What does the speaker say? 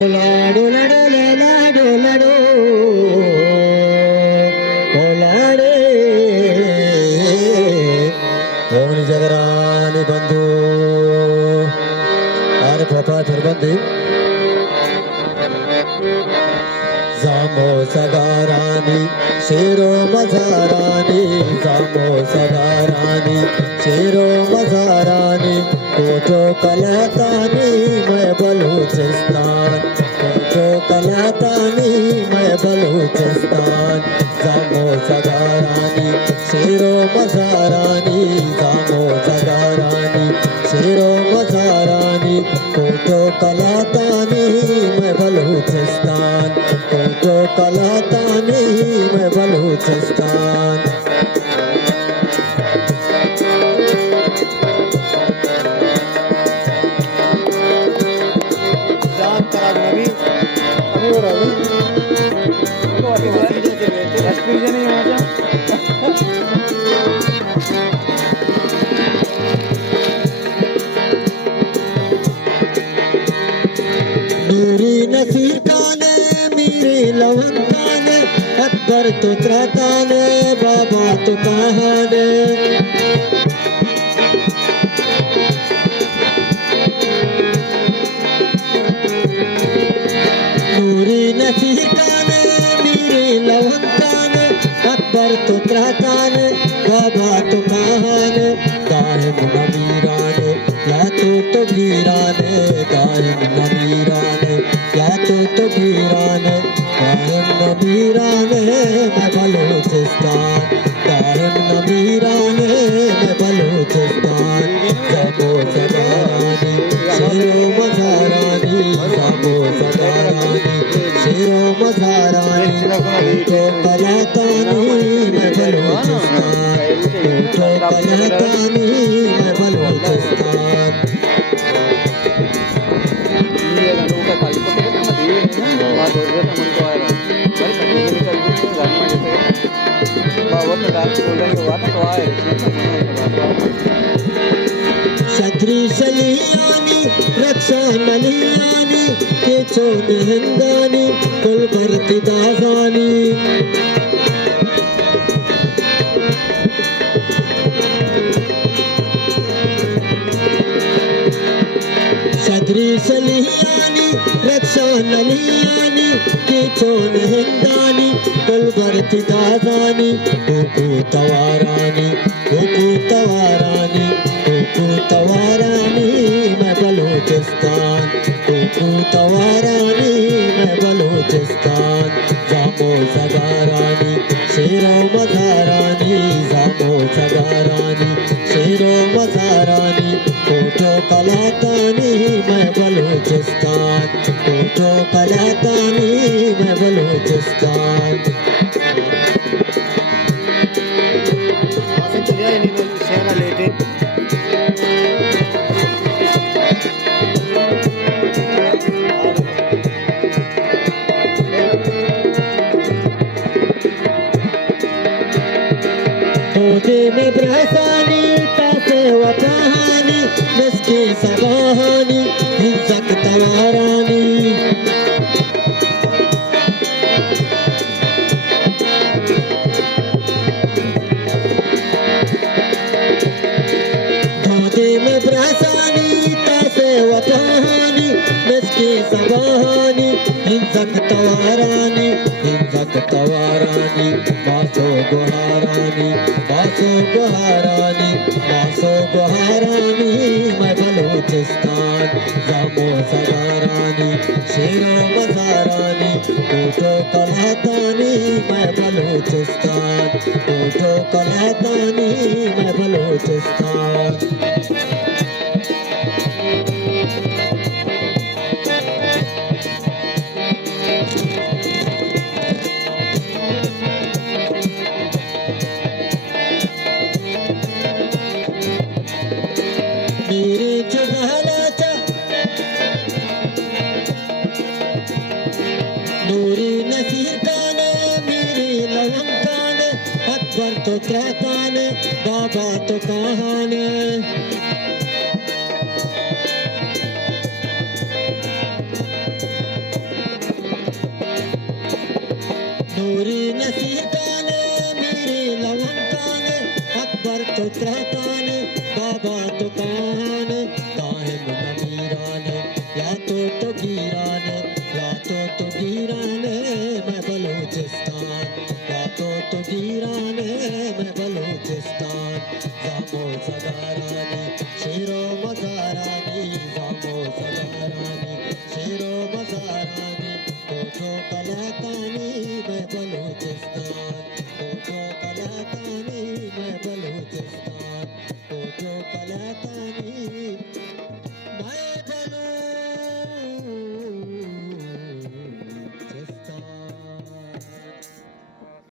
लाडू लाडू लाडू लाडू ओ लाडे ओनी जगरानी बंधु अरे पापा फिर बंदी जामो सगारानी शेरो मजारानी जामो सगारानी शेरो मजारानी कोटो कलतानी मैं बलूचिस्तान कोटो कलतानी मैं बलूचिस्तान जामो सगारानी शेरो मजारानी जामो सगारानी शेरो मजारानी कोटो कलतानी मैं बलूचिस्तान कोटो कलतानी मैं बलूचिस्तान नूरी नसीर काने मीरे लवन काने अकबर तो त्राताने बाबा तो कहाने नूरी नसीर काने मीरे लवन काने अकबर तो त्राताने बाबा तो कहाने दाहिम नमीराने या तो वीराने दाहिम नमीराने या तो वीराने दाहिम नमीराने मैं बलूचिस्तान दाहिम नमीराने मैं बलूचिस्तान जामो सगारानी शेरो मजारानी जामो सगारानी शेरो मजारानी तो कलतानी मैं बलूचिस्तान तो कलतानी मैं बलूचिस्तान छत्री शलियानी रक्षा नलियानी केचो निहंगानी कुल भरती दासानी छत्री शलियानी रक्षा नलियानी केचो निहंगानी कुल भरती दासानी हुकू तवारानी मैं बलूचिस्तान हुकू तवारानी मैं बलूचिस्तान जामो सगारानी शेरो मजारानी जामो सगारानी शेरो मजारानी कोटो कलतानी मैं बलूचिस्तान कोटो कलतानी मैं बलूचिस्तान में ब्रहसानी तासे वफाहानी मिसकी सबाहानी हिंसक तवारानी धोते में ब्रहसानी तासे वफाहानी मिसकी सबाहानी हिंसक तवारानी मासो गुहारानी मैं बलूचिस्तान जामो सगारानी शेरो मजारानी कोटो कलतानी मैं बलूचिस्तान कोटो कलतानी मैं बलूचिस्तान मेरे जुबालाचा नूरी नसीर काने मेरे लवन काने अकबर तो त्राताने बाबा तो कहाने नूरी नसीहतान मेरे लवंकान अकबर तो त्रहकान बाबा तो कान दाहिम नमीरान या तो गीरान या तो गीरान मैं बलूचिस्तान या तो गीरान मैं बलूचिस्तान जामो सदारानी